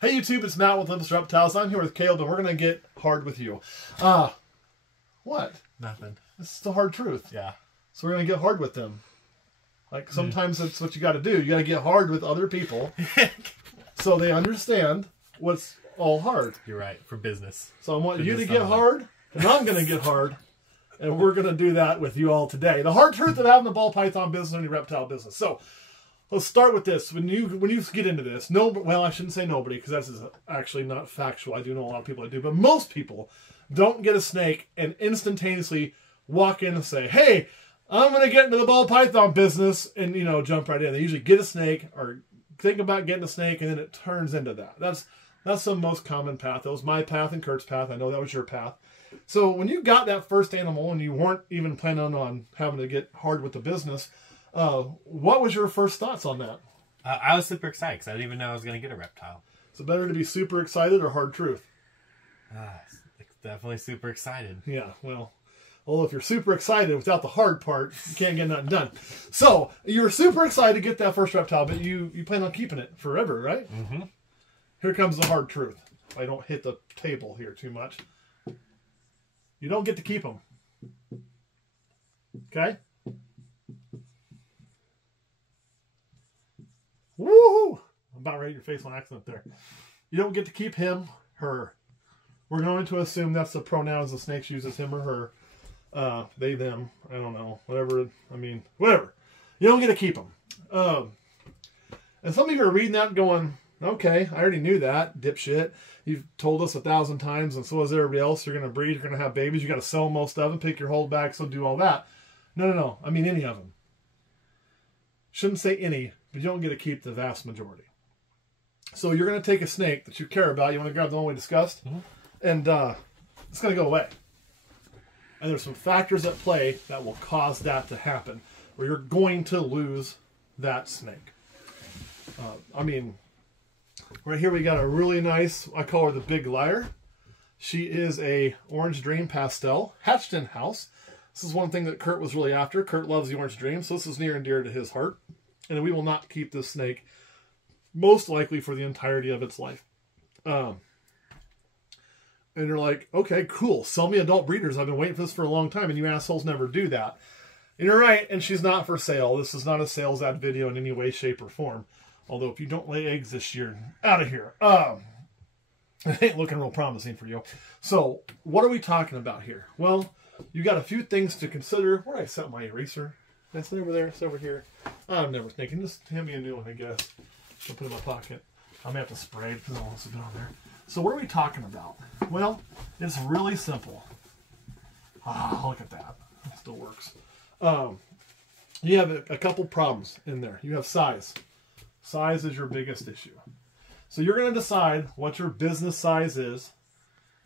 Hey YouTube, it's Matt with Olympus Reptiles. I'm here with Caleb, and we're gonna get hard with you. What? Nothing. This is the hard truth. Yeah. So we're gonna get hard with them. Like sometimes that's what you got to do. You got to get hard with other people, so they understand what's all hard. You're right, for business. So I want you to get hard, and I'm gonna get hard, and we're gonna do that with you all today. The hard truth of having a ball python business and a reptile business. So let's start with this. When you get into this, well, I shouldn't say nobody, because that's actually not factual. I do know a lot of people that do, but most people don't get a snake and instantaneously walk in and say, "Hey, I'm going to get into the ball python business," and, you know, jump right in. They usually get a snake or think about getting a snake, and then it turns into that. That's the most common path. That was my path and Kurt's path. I know that was your path. So when you got that first animal and you weren't even planning on having to get hard with the business, what was your first thoughts on that? I was super excited because I didn't even know I was going to get a reptile. So better to be super excited or hard truth? Definitely super excited. Yeah, well, if you're super excited without the hard part, you can't get nothing done. So you're super excited to get that first reptile, but you plan on keeping it forever, right? Mm-hmm. Here comes the hard truth. If I don't hit the table here too much, you don't get to keep them. Okay? Woohoo! I'm about ready to face on accident there. You don't get to keep him, her. We're going to assume that's the pronouns the snakes uses, him or her. They, them, I don't know, whatever. I mean, whatever. You don't get to keep them. And some of you are reading that and going, okay, I already knew that, dipshit. You've told us 1,000 times, and so has everybody else. You're going to breed, you're going to have babies, you got to sell most of them, pick your holdbacks, so do all that. No. I mean any of them. Shouldn't say any, but you don't get to keep the vast majority. So you're going to take a snake that you care about. You want to grab the one we discussed? Mm-hmm. And it's going to go away. And there's some factors at play that will cause that to happen, where you're going to lose that snake. I mean, right here we got a really nice, I call her the Big Liar. She is a Orange Dream pastel, hatched in-house. This is one thing that Kurt was really after. Kurt loves the Orange Dream, so this is near and dear to his heart. And we will not keep this snake, most likely for the entirety of its life. And you're like, okay, cool. Sell me adult breeders. I've been waiting for this for a long time, and you assholes never do that. And you're right, and she's not for sale. This is not a sales ad video in any way, shape, or form. Although if you don't lay eggs this year, out of here. It ain't looking real promising for you. So what are we talking about here? Well, you got a few things to consider. Where did I set my eraser? That's over there. It's over here. I'm never thinking. Just hand me a new one, I guess. I'll put it in my pocket. I'm going to have to spray it because I want to go on there. So what are we talking about? Well, it's really simple. Look at that. It still works. You have a couple problems in there. You have size. Size is your biggest issue. So you're going to decide what your business size is.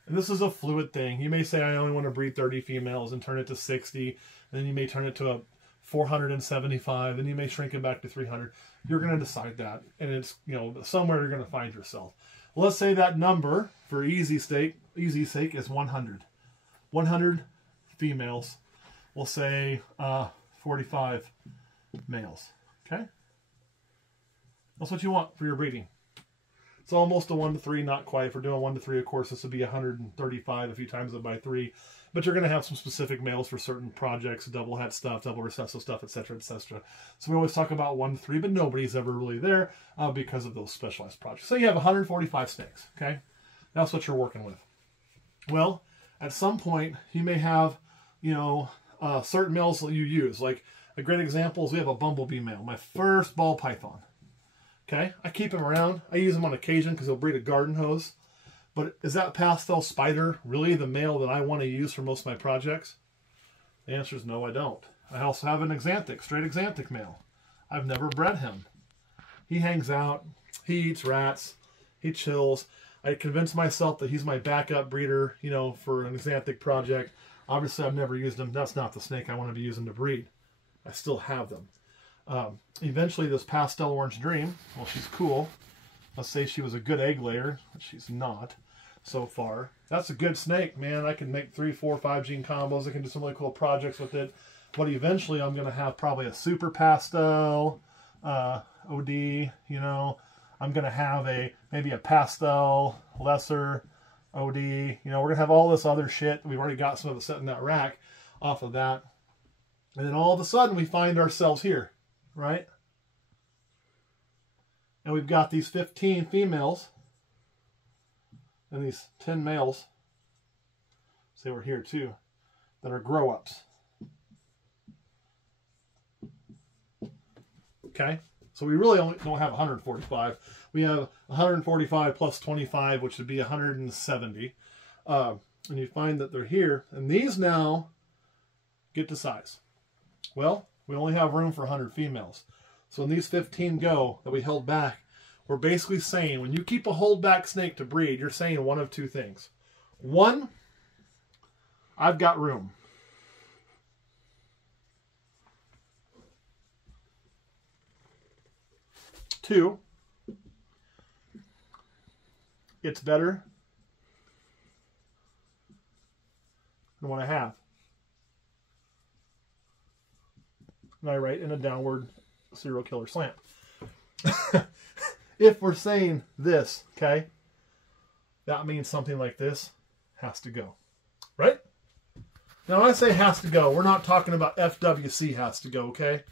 And this is a fluid thing. You may say, I only want to breed 30 females and turn it to 60. And then you may turn it to a 475. Then you may shrink it back to 300. You're going to decide that. And it's, you know, somewhere you're going to find yourself. Well, let's say that number, for easy sake, is 100. 100 females. We'll say 45 males. Okay? That's what you want for your breeding. It's almost a 1 to 3, not quite. If we're doing 1 to 3, of course, this would be 135 if you times it by 3. But you're going to have some specific males for certain projects, double het stuff, double recessive stuff, etc., etc. So we always talk about 1 to 3, but nobody's ever really there because of those specialized projects. So you have 145 snakes, okay? That's what you're working with. Well, at some point, you may have, you know, certain males that you use. Like, a great example is we have a bumblebee male, my first ball python. Okay, I keep him around. I use him on occasion because he'll breed a garden hose. But is that pastel spider really the male that I want to use for most of my projects? The answer is no, I don't. I also have an axanthic, straight axanthic male. I've never bred him. He hangs out. He eats rats. He chills. I convinced myself that he's my backup breeder, you know, for an axanthic project. Obviously, I've never used him. That's not the snake I want to be using to breed. I still have them. Eventually, this pastel orange dream, well, she's cool. Let's say she was a good egg layer, but she's not so far. That's a good snake, man. I can make 3, 4, 5 gene combos. I can do some really cool projects with it. But eventually, I'm going to have probably a super pastel, OD, you know, I'm going to have maybe a pastel, lesser, OD. You know, we're going to have all this other shit. We've already got some of it set in that rack off of that. And then all of a sudden we find ourselves here, right? And we've got these 15 females and these 10 males. Say we're here too, that are grow-ups. Okay, so we really only don't have 145. We have 145 plus 25, which would be 170. And you find that they're here, and these now get to size. Well, we only have room for 100 females. So when these 15 go that we held back, we're basically saying when you keep a holdback snake to breed, you're saying one of two things. One, I've got room. Two, it's better than what I have. And I write in a downward serial killer slant. If we're saying this, okay, that means something like this has to go, right? Now, when I say has to go, we're not talking about FWC has to go, okay?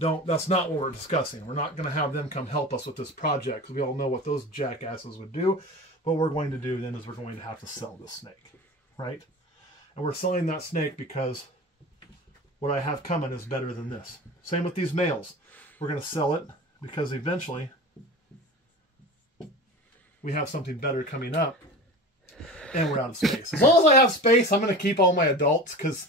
That's not what we're discussing. We're not going to have them come help us with this project because we all know what those jackasses would do. What we're going to do then is we're going to have to sell this snake, right? And we're selling that snake because what I have coming is better than this. Same with these males. We're going to sell it because eventually we have something better coming up and we're out of space. As long as I have space, I'm going to keep all my adults because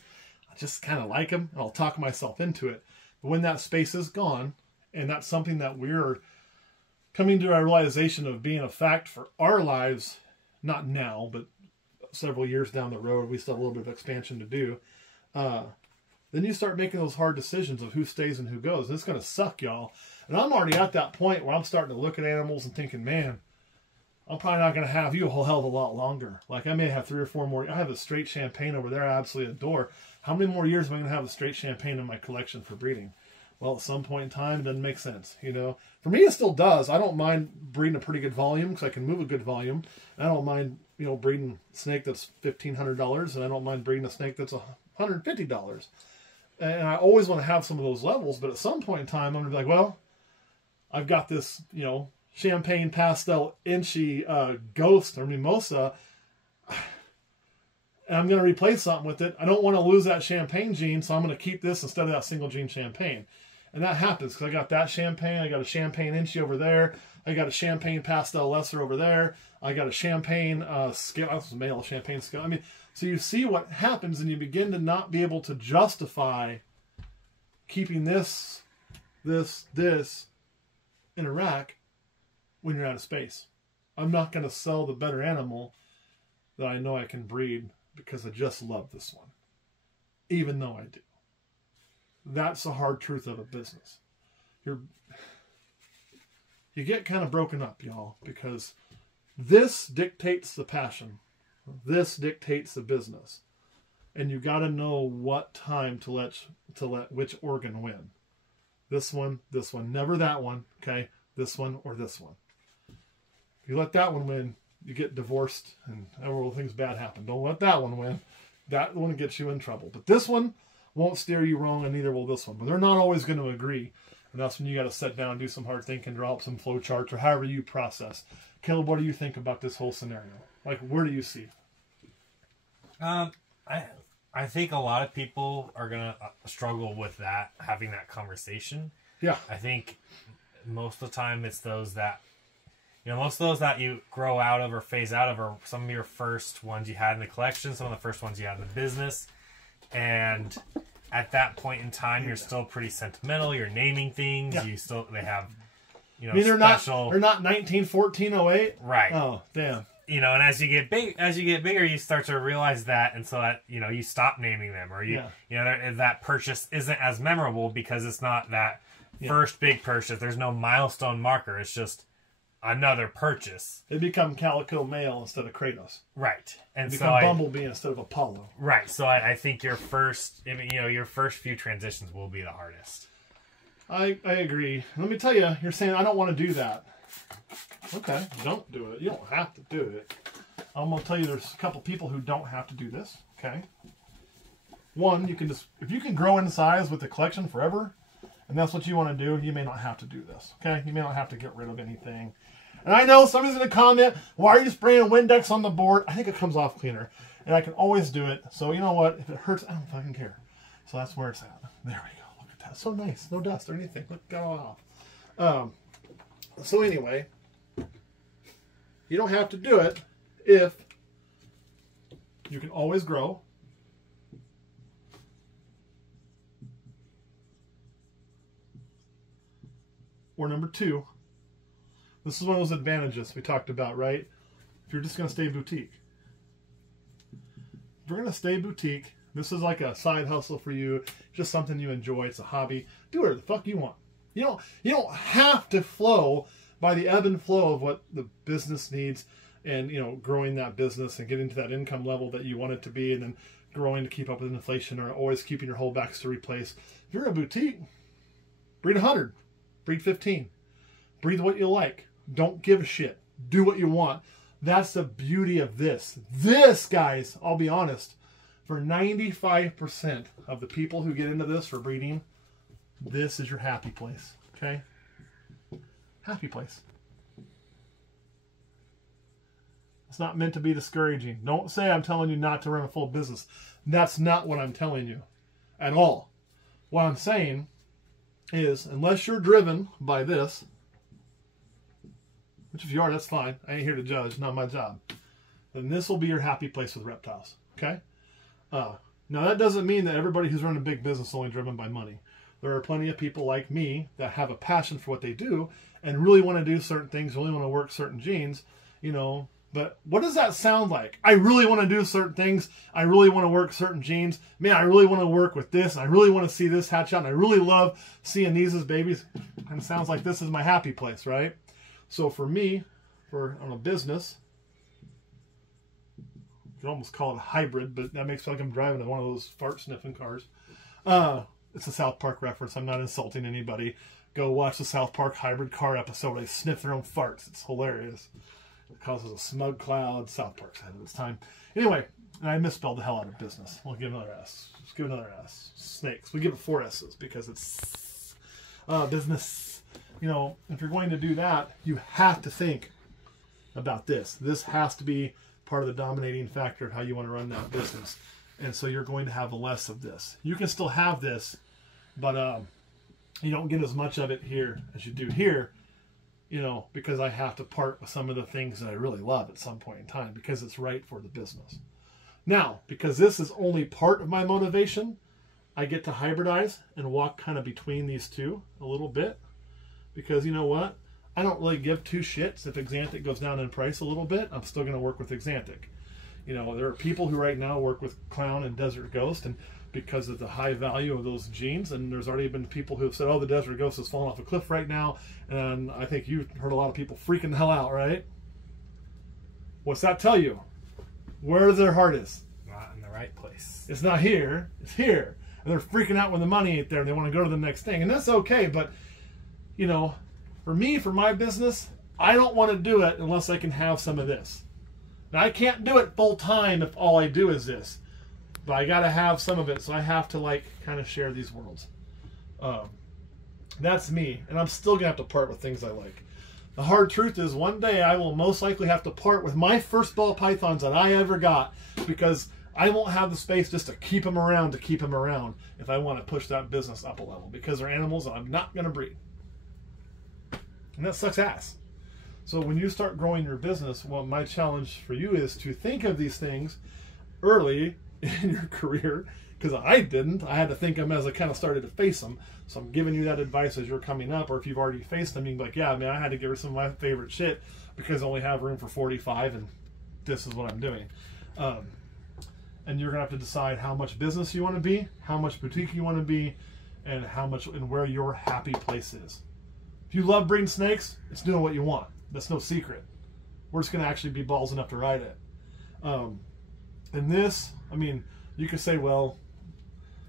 I just kind of like them and I'll talk myself into it. But when that space is gone, and that's something that we're coming to our realization of being a fact for our lives, not now, but several years down the road, we still have a little bit of expansion to do, then you start making those hard decisions of who stays and who goes. And it's going to suck, y'all. And I'm already at that point where I'm starting to look at animals and thinking, man, I'm probably not going to have you a whole hell of a lot longer. Like, I may have 3 or 4 more. I have a straight champagne over there I absolutely adore. How many more years am I going to have a straight champagne in my collection for breeding? Well, at some point in time, it doesn't make sense, you know. For me, it still does. I don't mind breeding a pretty good volume because I can move a good volume. I don't mind, you know, breeding a snake that's $1,500, and I don't mind breeding a snake that's $150. And I always want to have some of those levels, but at some point in time, I'm going to be like, well, I've got this, you know, champagne pastel inchy ghost or mimosa, and I'm going to replace something with it. I don't want to lose that champagne gene, so I'm going to keep this instead of that single gene champagne. And that happens because I got that champagne, I got a champagne inchy over there, I got a champagne pastel lesser over there, I got a champagne scale, that was male champagne scale. I mean, so you see what happens and you begin to not be able to justify keeping this in a rack when you're out of space. I'm not going to sell the better animal that I know I can breed because I just love this one, even though I do. That's the hard truth of a business. You get kind of broken up, y'all, because this dictates the passion. This dictates the business. And you got to know what time to let which organ win. This one, never that one, okay? This one or this one. If you let that one win, you get divorced and all things bad happen. Don't let that one win. That one gets you in trouble. But this one won't steer you wrong, and neither will this one. But they're not always going to agree. And that's when you got to sit down and do some hard thinking, draw up some flow charts, or however you process. Caleb, what do you think about this whole scenario? Like, where do you see? I think a lot of people are going to struggle with that, having that conversation. Yeah. I think most of the time it's those that, you know, most of those that you grow out of or phase out of are some of your first ones you had in the collection, some of the first ones you had in the business. And at that point in time, you're still pretty sentimental. You're naming things. Yeah. They have, you know, they're special. They're not 1914 08? Right. Oh, damn. You know, and as you get bigger, you start to realize that, and so that, you know, you stop naming them, or you know, that purchase isn't as memorable because it's not that first big purchase. There's no milestone marker. It's just another purchase. They become Calico Male instead of Kratos. Right. And they become Bumblebee instead of Apollo. Right. So I think your first few transitions will be the hardest. I agree. Let me tell you, you're saying I don't want to do that. Okay, don't do it. You don't have to do it. I'm going to tell you there's a couple people who don't have to do this, okay? One, you can just, if you can grow in size with the collection forever, and that's what you want to do, you may not have to do this, okay? You may not have to get rid of anything. And I know somebody's going to comment, why are you spraying Windex on the board? I think it comes off cleaner, and I can always do it. So you know what? If it hurts, I don't fucking care. So that's where it's at. There we go. Look at that. So nice. No dust or anything. Look, got all off. So anyway, you don't have to do it if you can always grow. Or number two, this is one of those advantages we talked about, right? If you're just going to stay boutique. If you're going to stay boutique, this is like a side hustle for you, just something you enjoy, it's a hobby. Do whatever the fuck you want. You don't have to flow by the ebb and flow of what the business needs, and growing that business and getting to that income level that you want it to be, and then growing to keep up with inflation, or always keeping your holdbacks to replace. If you're a boutique, breed 100, breed 15, breathe what you like. Don't give a shit. Do what you want. That's the beauty of this. This, guys, I'll be honest, for 95% of the people who get into this for breeding, this is your happy place, okay? Happy place. It's not meant to be discouraging. Don't say I'm telling you not to run a full business. That's not what I'm telling you at all. What I'm saying is, unless you're driven by this, which if you are, that's fine. I ain't here to judge. Not my job. Then this will be your happy place with reptiles, okay? Now, that doesn't mean that everybody who's running a big business is only driven by money. There are plenty of people like me that have a passion for what they do and really want to do certain things, really want to work certain genes, But what does that sound like? I really want to do certain things. I really want to work certain genes. Man, I really want to work with this. I really want to see this hatch out. And I really love seeing these as babies. Kind of sounds like this is my happy place, right? So for me, on a business, you can almost call it a hybrid, but that makes me like I'm driving one of those fart sniffing cars. It's a South Park reference. I'm not insulting anybody. Go watch the South Park hybrid car episode where they sniff their own farts. It's hilarious. It causes a smug cloud. South Park's ahead of its time. Anyway, and I misspelled the hell out of business. We'll give another S. Let's give another S. Snakes. We give it 4 S's because it's business. If you're going to do that, you have to think about this. This has to be part of the dominating factor of how you want to run that business. And so you're going to have less of this. You can still have this, but you don't get as much of it here as you do here, because I have to part with some of the things that I really love at some point in time because it's right for the business. Now, because this is only part of my motivation, I get to hybridize and walk kind of between these two a little bit, because you know what? I don't really give two shits if Exantic goes down in price a little bit. I'm still going to work with Exantic. There are people who right now work with Clown and Desert Ghost, and because of the high value of those genes, and there's already been people who have said, oh, the Desert Ghost has fallen off a cliff right now, and I think you've heard a lot of people freaking the hell out, right? What's that tell you? Where their heart is? Not in the right place. It's not here, it's here. And they're freaking out when the money ain't there, and they want to go to the next thing, and that's okay, but, for me, for my business, I don't want to do it unless I can have some of this. Now, I can't do it full time if all I do is this. But I got to have some of it, so I have to, kind of share these worlds. That's me, and I'm still going to have to part with things I like. The hard truth is, one day I will most likely have to part with my first ball pythons that I ever got, because I won't have the space just to keep them around if I want to push that business up a level, because they're animals that I'm not going to breed. And that sucks ass. So when you start growing your business, well, my challenge for you is to think of these things early in your career, because I didn't. I had to think of them as I kind of started to face them. So I'm giving you that advice as you're coming up, or if you've already faced them, you can be like, yeah, man, I had to give her some of my favorite shit because I only have room for 45, and this is what I'm doing. And you're going to have to decide how much business you want to be, how much boutique you want to be, and how much and where your happy place is. If you love breeding snakes, it's doing what you want. That's no secret. We're just going to actually be balls enough to ride it. And this, you could say, well,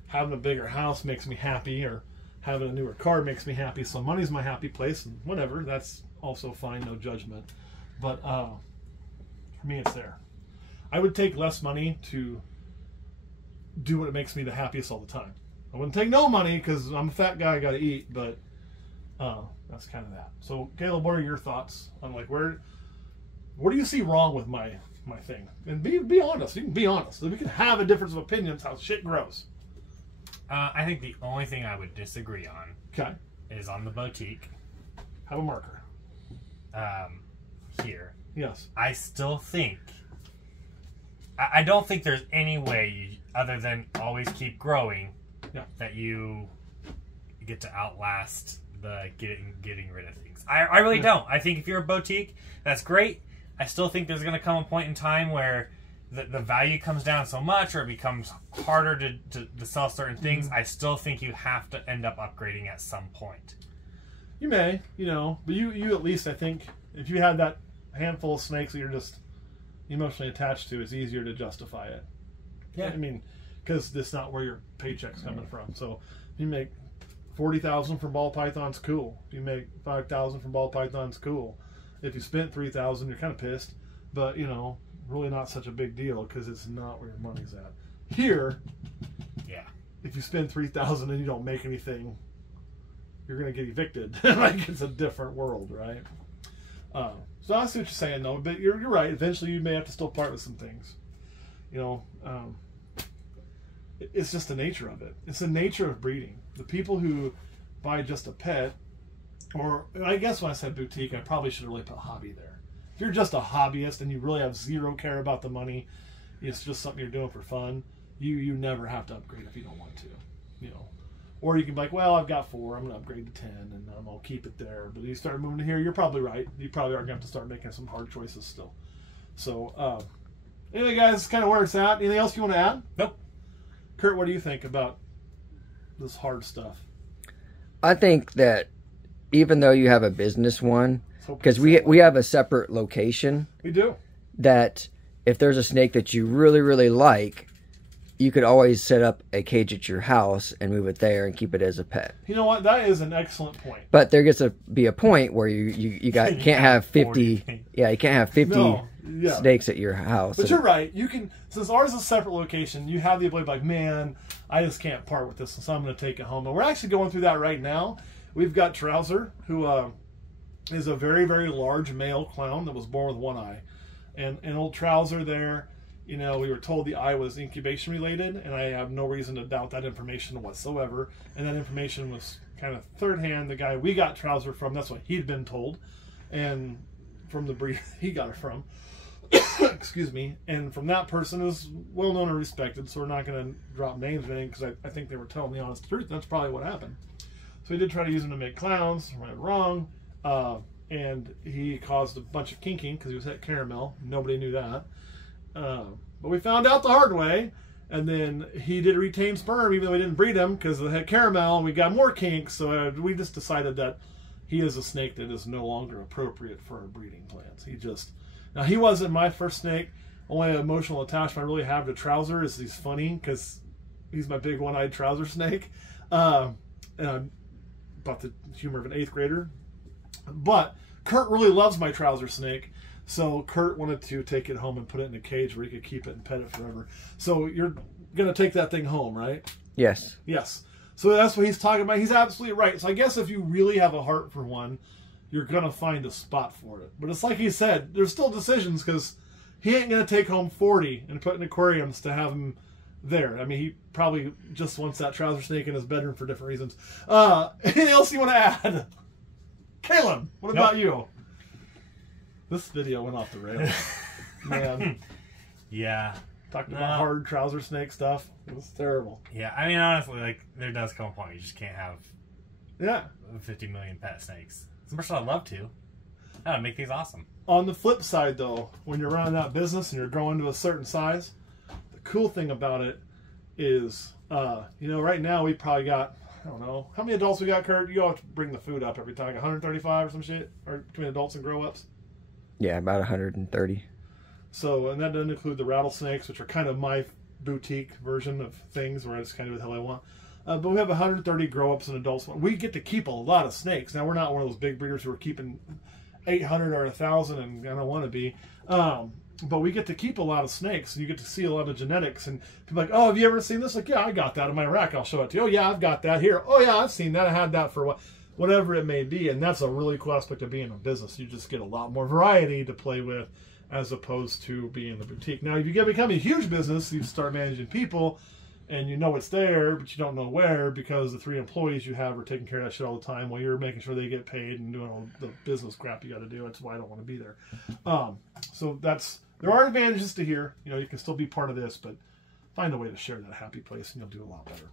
having a bigger house makes me happy, or having a newer car makes me happy, so money's my happy place, and whatever, that's also fine, no judgment. But for me, it's there. I would take less money to do what makes me the happiest all the time. I wouldn't take no money because I'm a fat guy, I got to eat, but that's kind of that. So, Caleb, what are your thoughts on like what do you see wrong with my thing? And be honest. You can be honest. We can have a difference of opinions how shit grows. I think the only thing I would disagree on is on the boutique. Have a marker. Here. Yes. I still think... I don't think there's any way, other than always keep growing, that you get to outlast the getting rid of things. I really don't. I think if you're a boutique, that's great. I still think there's going to come a point in time where the value comes down so much, or it becomes harder to sell certain things. I still think you have to end up upgrading at some point. You may, but you at least, I think, if you had that handful of snakes that you're just emotionally attached to, it's easier to justify it. Yeah. I mean, because that's not where your paycheck's coming from. So if you make $40,000 from ball pythons, cool. If you make $5,000 from ball pythons, cool. If you spent $3,000, you're kind of pissed, but really not such a big deal because it's not where your money's at. Here, if you spend $3,000 and you don't make anything, you're gonna get evicted. Like, it's a different world, right? So I see what you're saying, though. But you're right. Eventually, you may have to still part with some things. It's just the nature of it. It's the nature of breeding. The people who buy just a pet, or I guess when I said boutique, I probably should really put hobby there. If you're just a hobbyist and you really have zero care about the money, it's just something you're doing for fun, you never have to upgrade if you don't want to. Or you can be like, well, I've got 4, I'm going to upgrade to 10, and I'm going to keep it there. But you start moving to here, you're probably right. You probably are going to have to start making some hard choices still. So, anyway, guys, kind of where it's at. Anything else you want to add? Nope. Kurt, what do you think about this hard stuff? I think that even though you have a business one, because we have a separate location. We do. That if there's a snake that you really, really like, you could always set up a cage at your house and move it there and keep it as a pet. You know what? That is an excellent point. But there gets to be a point where you can't have 50. Yeah, you can't have 50 snakes at your house. But you're right. You can, since ours is a separate location, you have the ability to be like, man, I just can't part with this, so I'm going to take it home. And we're actually going through that right now. We've got Trouser, who is a very, very large male clown that was born with one eye. And old Trouser there, we were told the eye was incubation related, and I have no reason to doubt that information whatsoever. And that information was kind of third hand. The guy we got Trouser from, that's what he'd been told. And from the breeder he got it from. Excuse me. And from that person is well known and respected, so we're not going to drop names or anything because I think they were telling the honest truth. That's probably what happened. So he did try to use him to make clowns, right or wrong. And he caused a bunch of kinking because he was at caramel. Nobody knew that. But we found out the hard way, and then he did retain sperm even though we didn't breed him because it had caramel, and we got more kinks. So we just decided that he is a snake that is no longer appropriate for our breeding plans. Now he wasn't my first snake. Only emotional attachment I really have to Trouser is he's funny because he's my big one-eyed Trouser snake. And I'm about the humor of an 8th grader. But Kurt really loves my Trouser snake. So Kurt wanted to take it home and put it in a cage where he could keep it and pet it forever. So you're going to take that thing home, right? Yes. Yes. So that's what he's talking about. He's absolutely right. So I guess if you really have a heart for one, you're going to find a spot for it. But it's like he said, there's still decisions because he ain't going to take home 40 and put in aquariums to have them there. I mean, he probably just wants that Trouser snake in his bedroom for different reasons. Anything else you want to add? Caleb, what about you? This video went off the rails. Man. Yeah. Talking about hard Trouser snake stuff. It was terrible. Yeah, I mean, honestly, like, there does come a point you just can't have 50 million pet snakes. As much as I'd love to. That would make these awesome. On the flip side, though, when you're running that business and you're growing to a certain size, the cool thing about it is, right now we probably got, I don't know, how many adults we got, Kurt? You have to bring the food up every time, like 135 or some shit? Or between adults and grow-ups? Yeah, about 130. So, and that doesn't include the rattlesnakes, which are kind of my boutique version of things where I just kind of do the hell I want. But we have 130 grow-ups and adults. We get to keep a lot of snakes. Now, we're not one of those big breeders who are keeping 800 or 1,000, and I don't want to be. But we get to keep a lot of snakes, and you get to see a lot of genetics. And people are like, oh, have you ever seen this? Like, yeah, I got that in my rack. I'll show it to you. Oh, yeah, I've got that here. Oh, yeah, I've seen that. I had that for whatever it may be. And that's a really cool aspect of being a business. You just get a lot more variety to play with as opposed to being the boutique. Now, if you become a huge business, you start managing people, and you know it's there, but you don't know where because the 3 employees you have are taking care of that shit all the time while you're making sure they get paid and doing all the business crap you got to do. That's why I don't want to be there. So there are advantages to here. You know, you can still be part of this, but find a way to share that happy place, and you'll do a lot better.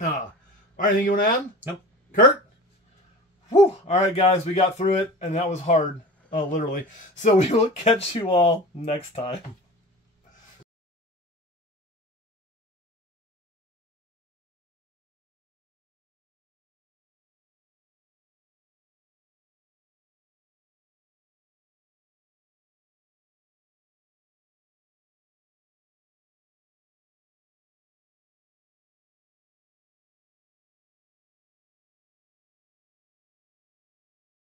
All right, anything you want to add? Nope. Kurt? Whew. All right, guys, we got through it, and that was hard, literally. So we will catch you all next time.